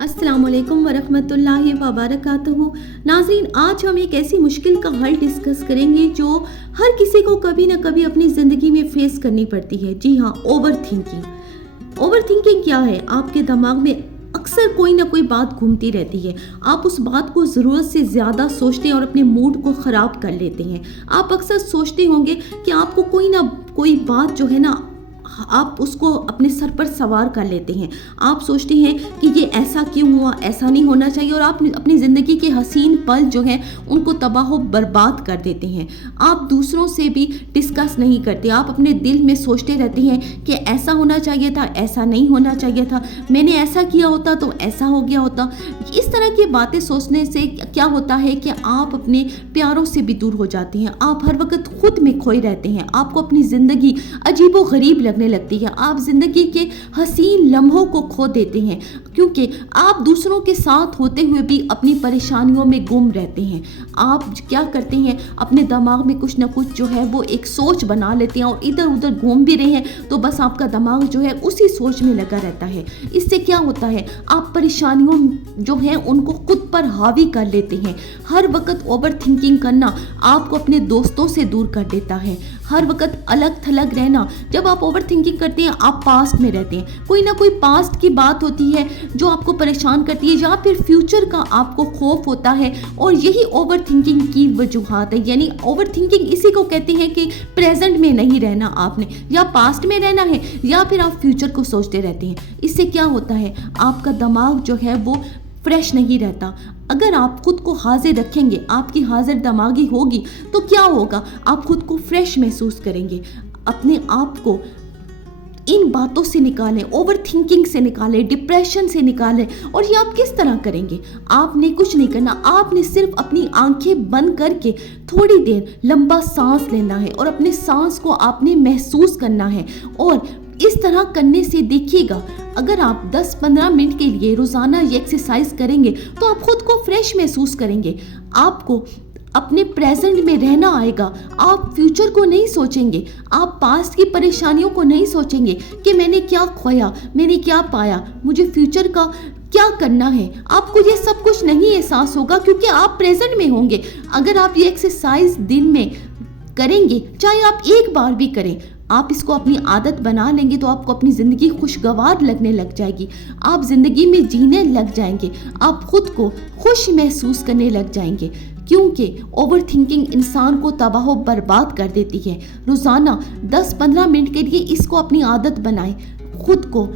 अस्सलाम वालेकुम वरहमतुल्लाहि वबरकातुहू। नाज़रीन, आज हम एक ऐसी मुश्किल का हल डिस्कस करेंगे जो हर किसी को कभी ना कभी अपनी ज़िंदगी में फेस करनी पड़ती है। जी हाँ, ओवर थिंकिंग। ओवर थिंकिंग क्या है? आपके दिमाग में अक्सर कोई ना कोई बात घूमती रहती है। आप उस बात को ज़रूरत से ज़्यादा सोचते हैं और अपने मूड को ख़राब कर लेते हैं। आप अक्सर सोचते होंगे कि आपको कोई ना कोई बात जो है ना, आप उसको अपने सर पर सवार कर लेते हैं। आप सोचते हैं कि ये ऐसा क्यों हुआ, ऐसा नहीं होना चाहिए, और आप अपनी ज़िंदगी के हसीन पल जो हैं उनको तबाह बर्बाद कर देते हैं। आप दूसरों से भी डिस्कस नहीं करते। आप अपने दिल में सोचते रहते हैं कि ऐसा होना चाहिए था, ऐसा नहीं होना चाहिए था, मैंने ऐसा किया होता तो ऐसा हो गया होता। इस तरह की बातें सोचने से क्या होता है कि आप अपने प्यारों से भी दूर हो जाते हैं। आप हर वक्त खुद में खोए रहते हैं। आपको अपनी ज़िंदगी अजीबो गरीब लगने लगती है। आप ज़िंदगी के हसीन लम्हों को खो देते हैं, क्योंकि आप दूसरों के साथ होते हुए भी अपनी परेशानियों में गुम रहते हैं। आप क्या करते हैं, अपने दिमाग में कुछ ना कुछ जो है वो एक सोच बना लेते हैं, और इधर उधर घूम भी रहे हैं तो बस आपका दिमाग जो है उसी सोच में लगा रहता है। इससे क्या होता है, आप परेशानियों जो हैं उनको खुद पर हावी कर लेते हैं। हर वक्त ओवर थिंकिंग करना आपको अपने दोस्तों से दूर कर देता है। हर वक्त अलग थलग रहना, जब आप ओवर थिंकिंग करते हैं आप पास्ट में रहते हैं। कोई ना कोई पास्ट की बात होती है जो आपको परेशान करती है, या फिर फ्यूचर का आपको खौफ होता है, और यही ओवर थिंकिंग की वजूहात है। यानी ओवर थिंकिंग इसी को कहते हैं कि प्रेजेंट में नहीं रहना आपने, या पास्ट में रहना है, या फिर आप फ्यूचर को सोचते रहते हैं। इससे क्या होता है, आपका दिमाग जो है वो फ्रेश नहीं रहता। अगर आप खुद को हाजिर रखेंगे, आपकी हाजिर दिमागी होगी, तो क्या होगा, आप खुद को फ्रेश महसूस करेंगे। अपने आप को इन बातों से निकालें, ओवर थिंकिंग से निकालें, डिप्रेशन से निकालें। और ये आप किस तरह करेंगे? आपने कुछ नहीं करना, आपने सिर्फ अपनी आंखें बंद करके थोड़ी देर लंबा सांस लेना है, और अपने सांस को आपने महसूस करना है। और इस तरह करने से देखिएगा, अगर आप 10-15 मिनट के लिए रोज़ाना ये एक्सरसाइज करेंगे तो आप खुद को फ्रेश महसूस करेंगे। आपको अपने प्रेजेंट में रहना आएगा। आप फ्यूचर को नहीं सोचेंगे, आप पास्ट की परेशानियों को नहीं सोचेंगे कि मैंने क्या खोया, मैंने क्या पाया, मुझे फ्यूचर का क्या करना है। आपको ये सब कुछ नहीं एहसास होगा, क्योंकि आप प्रेजेंट में होंगे। अगर आप ये एक्सरसाइज दिन में करेंगे, चाहे आप एक बार भी करें, आप इसको अपनी आदत बना लेंगे तो आपको अपनी ज़िंदगी खुशगवार लगने लग जाएगी। आप ज़िंदगी में जीने लग जाएंगे, आप खुद को खुश महसूस करने लग जाएंगे, क्योंकि ओवर थिंकिंग इंसान को तबाह बर्बाद कर देती है। रोज़ाना 10-15 मिनट के लिए इसको अपनी आदत बनाएं। खुद को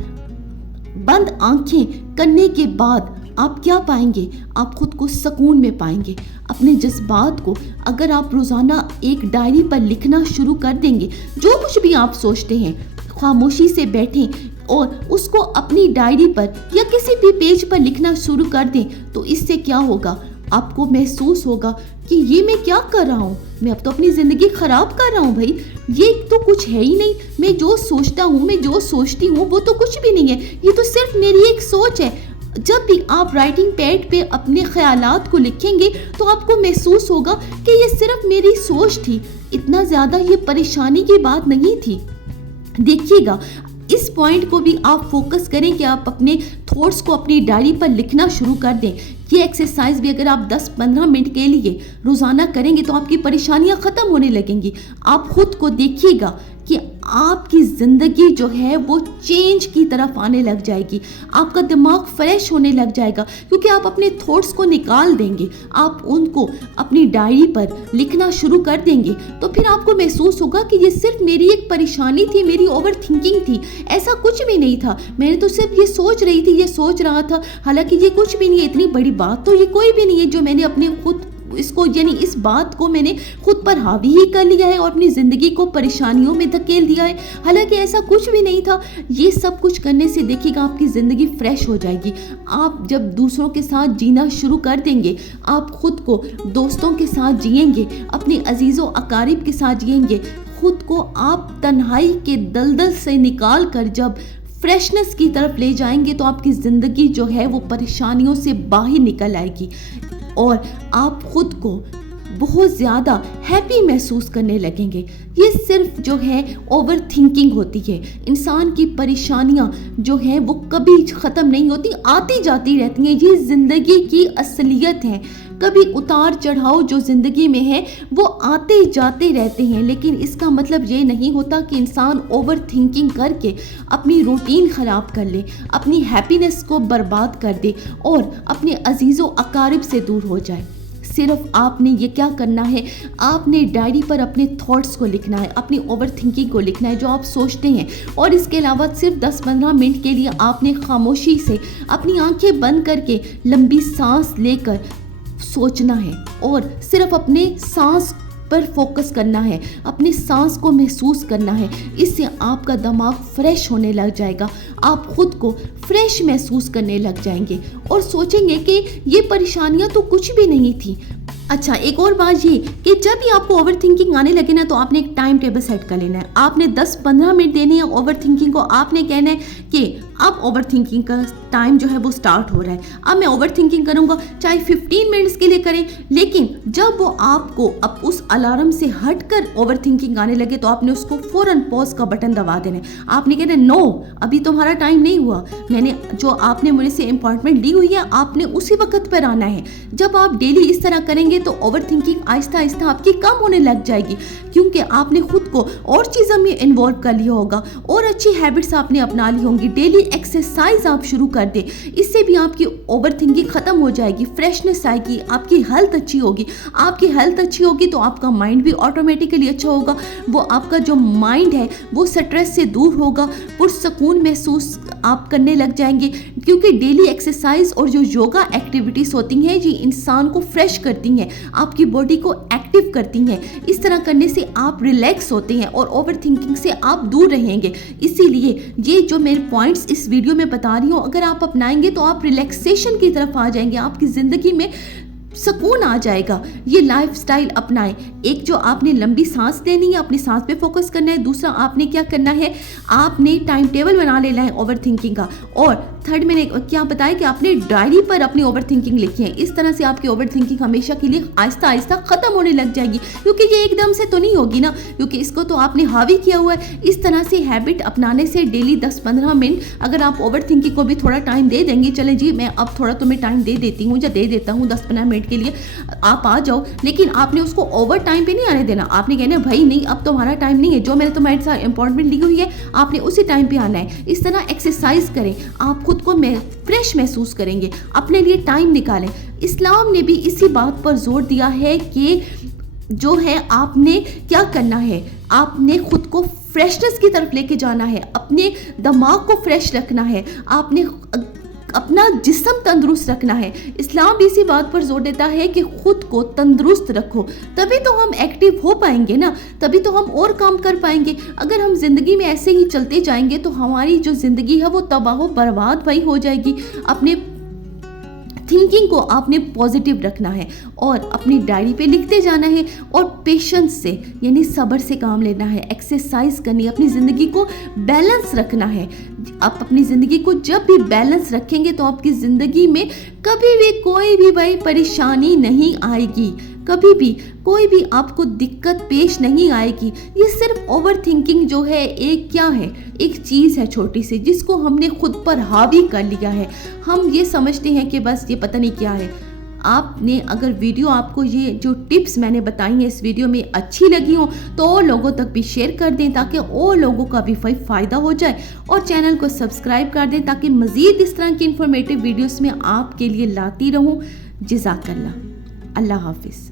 बंद आंखें करने के बाद आप क्या पाएंगे, आप खुद को सुकून में पाएंगे। अपने जज्बात को अगर आप रोज़ाना एक डायरी पर लिखना शुरू कर देंगे, जो कुछ भी आप सोचते हैं, खामोशी से बैठें और उसको अपनी डायरी पर या किसी भी पेज पर लिखना शुरू कर दें, तो इससे क्या होगा, आपको महसूस होगा कि ये मैं क्या कर रहा हूँ, मैं अब तो अपनी ज़िंदगी ख़राब कर रहा हूँ। भाई, ये तो कुछ है ही नहीं, मैं जो सोचता हूँ, मैं जो सोचती हूँ वो तो कुछ भी नहीं है, ये तो सिर्फ मेरी एक सोच है। जब भी आप राइटिंग पैड पे अपने ख्यालात को लिखेंगे तो आपको महसूस होगा कि ये सिर्फ मेरी सोच थी, इतना ज़्यादा ये परेशानी की बात नहीं थी। देखिएगा, इस पॉइंट को भी आप फोकस करें कि आप अपने थॉट्स को अपनी डायरी पर लिखना शुरू कर दें। ये एक्सरसाइज भी अगर आप 10-15 मिनट के लिए रोज़ाना करेंगे तो आपकी परेशानियां ख़त्म होने लगेंगी। आप खुद को देखिएगा कि आपकी ज़िंदगी जो है वो चेंज की तरफ आने लग जाएगी। आपका दिमाग फ्रेश होने लग जाएगा, क्योंकि आप अपने थॉट्स को निकाल देंगे, आप उनको अपनी डायरी पर लिखना शुरू कर देंगे। तो फिर आपको महसूस होगा कि ये सिर्फ मेरी एक परेशानी थी, मेरी ओवर थिंकिंग थी, ऐसा कुछ भी नहीं था, मैंने तो सिर्फ ये सोच रही थी, ये सोच रहा था, हालांकि ये कुछ भी नहीं है, इतनी बड़ी बात तो ये कोई भी नहीं है जो मैंने अपने खुद इसको, यानी इस बात को मैंने खुद पर हावी ही कर लिया है और अपनी ज़िंदगी को परेशानियों में धकेल दिया है। हालांकि ऐसा कुछ भी नहीं था। ये सब कुछ करने से देखिएगा आपकी ज़िंदगी फ्रेश हो जाएगी। आप जब दूसरों के साथ जीना शुरू कर देंगे, आप खुद को दोस्तों के साथ जिएंगे, अपने अजीज़ों अकारिब के साथ जिएंगे, खुद को आप तन्हाई के दलदल से निकाल कर जब फ्रेशनेस की तरफ ले जाएंगे तो आपकी ज़िंदगी जो है वो परेशानियों से बाहर निकल आएगी, और आप खुद को بہت زیادہ ہیپی محسوس کرنے لگیں گے۔ یہ صرف جو ہے اوور تھنکنگ ہوتی ہے۔ انسان کی پریشانیاں جو ہیں وہ کبھی ختم نہیں ہوتی، آتی جاتی رہتی ہیں۔ یہ زندگی کی اصلیت ہے۔ کبھی اتار چڑھاؤ جو زندگی میں ہے وہ آتے جاتے رہتے ہیں، لیکن اس کا مطلب یہ نہیں ہوتا کہ انسان اوور تھنکنگ کر کے اپنی روٹین خراب کر لے، اپنی ہیپینس کو برباد کر دے اور اپنے عزیز و اقارب سے دور ہو جائے۔ صرف آپ نے یہ کیا کرنا ہے، آپ نے ڈائری پر اپنے تھاٹس کو لکھنا ہے، اپنی اوور تھنکنگ کو لکھنا ہے جو آپ سوچتے ہیں، اور اس کے علاوہ صرف 10-15 منٹ کے لیے آپ نے خاموشی سے اپنی آنکھیں بند کر کے لمبی سانس لے کر سوچنا ہے اور صرف اپنے سانس پر فوکس کرنا ہے، اپنی سانس کو محسوس کرنا ہے۔ اس سے آپ کا دماغ فریش ہونے لگ جائے گا، آپ خود کو فریش محسوس کرنے لگ جائیں گے اور سوچیں گے کہ یہ پریشانیاں تو کچھ بھی نہیں تھی۔ اچھا، ایک اور بات یہ کہ جب بھی آپ کو اوور تھنکنگ آنے لگے نا تو آپ نے ایک ٹائم ٹیبل سیٹ کر لینا ہے۔ آپ نے 10-15 منٹ دینے ہیں اوور تھنکنگ کو۔ آپ نے کہنا ہے کہ اب اوور تھنکنگ کا ٹائم جو ہے وہ سٹارٹ ہو رہا ہے، اب میں اوور تھنکنگ کروں گا، چاہے 15 منٹس کے لیے کریں، لیکن جب وہ آپ کو اب اس الارم سے ہٹ کر اوور تھنکنگ آنے لگے تو آپ نے اس کو فوراً پوز کا بٹن دبا دینا ہے۔ آپ نے کہنا ہے نو، ابھی تمہارا ٹائم نہیں ہوا، میں نے جو آپ نے مجھ سے اپائنٹمنٹ لی ہوئی ہے آپ نے اسی وقت پر آنا ہے۔ جب آپ ڈیلی اس طرح کریں گے تو اوور تھنکنگ آہستہ آہستہ آپ کی کم ہونے لگ جائے گی، کیونکہ آپ نے خود کو اور چیزوں میں انوالو کر لیا ہوگا اور اچھی ہیبٹس آپ نے اپنا لی ہوں گی۔ ڈیلی ایکسرسائز آپ شروع کر دیں، اس سے بھی آپ کی اوور تھنکنگ ختم ہو جائے گی، فریشنس آئے گی، آپ کی ہیلتھ اچھی ہوگی۔ آپ کی ہیلتھ اچھی ہوگی تو آپ کا مائنڈ بھی آٹومیٹیکلی اچھا ہوگا، وہ آپ کا جو مائنڈ ہے وہ سٹریس سے دور ہوگا، پرسکون محسوس آپ کرنے لگ جائیں گے، کیونکہ ڈیلی ایکسرسائز اور جو یوگا ایکٹیویٹیز ہوتی ہیں یہ انسان کو فریش کرتی ہیں، آپ کی باڈی کو ایکٹیو کرتی ہیں۔ اس طرح کرنے سے آپ ریلیکس ہوتے ہیں اور اوور تھنکنگ سے آپ دور رہیں گے۔ اسی لیے یہ جو میرے پوائنٹس اس ویڈیو میں بتا رہی ہوں اگر آپ اپنائیں گے تو آپ ریلیکسیشن کی طرف آ جائیں گے، آپ کی زندگی میں سکون آ جائے گا۔ یہ لائف سٹائل اپنائیں۔ ایک جو آپ نے لمبی سانس لینی ہے، اپنی سانس پہ فوکس کرنا ہے۔ دوسرا آپ نے کیا کرنا ہے، آپ نے ٹائم ٹیبل بنا لینا ہے اوور تھنکنگ کا۔ اور تھرڈ میں نے کیا بتایا کہ آپ نے ڈائری پر اپنی اوور تھنکنگ لکھی ہے۔ اس طرح سے آپ کی اوور تھنکنگ ہمیشہ کے لیے آہستہ آہستہ ختم ہونے لگ جائے گی، کیونکہ یہ ایک دم سے تو نہیں ہوگی نا، کیونکہ اس کو تو آپ نے حاوی کیا ہوا ہے۔ اس طرح سے ہیبٹ اپنانے سے ڈیلی 10-15 منٹ اگر آپ اوور تھنکنگ کو بھی تھوڑا ٹائم دے دیں گے، چلیں جی میں اب تھوڑا تمہیں ٹائم دے دیتی ہوں یا دے دیتا ہوں 10-15 منٹ کے لیے، آپ آ جاؤ، لیکن آپ نے اس کو اوور ٹائم پہ نہیں آنے دینا۔ آپ نے کہنا ہے بھائی نہیں اب تمہارا ٹائم نہیں ہے، جو میں نے تمہارے ساتھ اپائنٹمنٹ لی ہوئی ہے آپ نے اسی ٹائم پہ آنا ہے۔ اس طرح ایکسرسائز کریں، آپ خود کو فریش محسوس کریں گے، اپنے لیے ٹائم نکالیں۔ اسلام نے بھی اسی بات پر زور دیا ہے کہ جو ہے آپ نے کیا کرنا ہے، آپ نے خود کو فریشنس کی طرف لے کے جانا ہے، اپنے دماغ کو فریش رکھنا ہے، آپ نے اپنا جسم تندرست رکھنا ہے۔ اسلام بھی اسی بات پر زور دیتا ہے کہ خود کو تندرست رکھو، تبھی تو ہم ایکٹیو ہو پائیں گے نا، تبھی تو ہم اور کام کر پائیں گے۔ اگر ہم زندگی میں ایسے ہی چلتے جائیں گے تو ہماری جو زندگی ہے وہ تباہ و برباد بھائی ہو جائے گی۔ اپنے تھنکنگ کو آپ نے پازیٹیو رکھنا ہے اور اپنی ڈائری پہ لکھتے جانا ہے اور پیشنس سے یعنی صبر سے کام لینا ہے، ایکسرسائز کرنی ہے، اپنی زندگی کو بیلنس رکھنا ہے۔ آپ اپنی زندگی کو جب بھی بیلنس رکھیں گے تو آپ کی زندگی میں کبھی بھی کوئی بھی بھائی پریشانی نہیں آئے گی، کبھی بھی کوئی بھی آپ کو دقت پیش نہیں آئے گی۔ یہ صرف اوور تھنکنگ جو ہے ایک کیا ہے، ایک چیز ہے چھوٹی سی جس کو ہم نے خود پر حاوی کر لیا ہے۔ ہم یہ سمجھتے ہیں کہ بس یہ پتہ نہیں کیا ہے۔ آپ نے اگر ویڈیو آپ کو یہ جو ٹپس میں نے بتائی ہیں اس ویڈیو میں اچھی لگی ہوں تو اور لوگوں تک بھی شیئر کر دیں تاکہ اور لوگوں کا بھی فائدہ ہو جائے، اور چینل کو سبسکرائب کر دیں تاکہ مزید اس طرح کی انفارمیٹیو ویڈیوز میں آپ کے لیے لاتی رہوں۔ جزاک اللہ، اللہ حافظ۔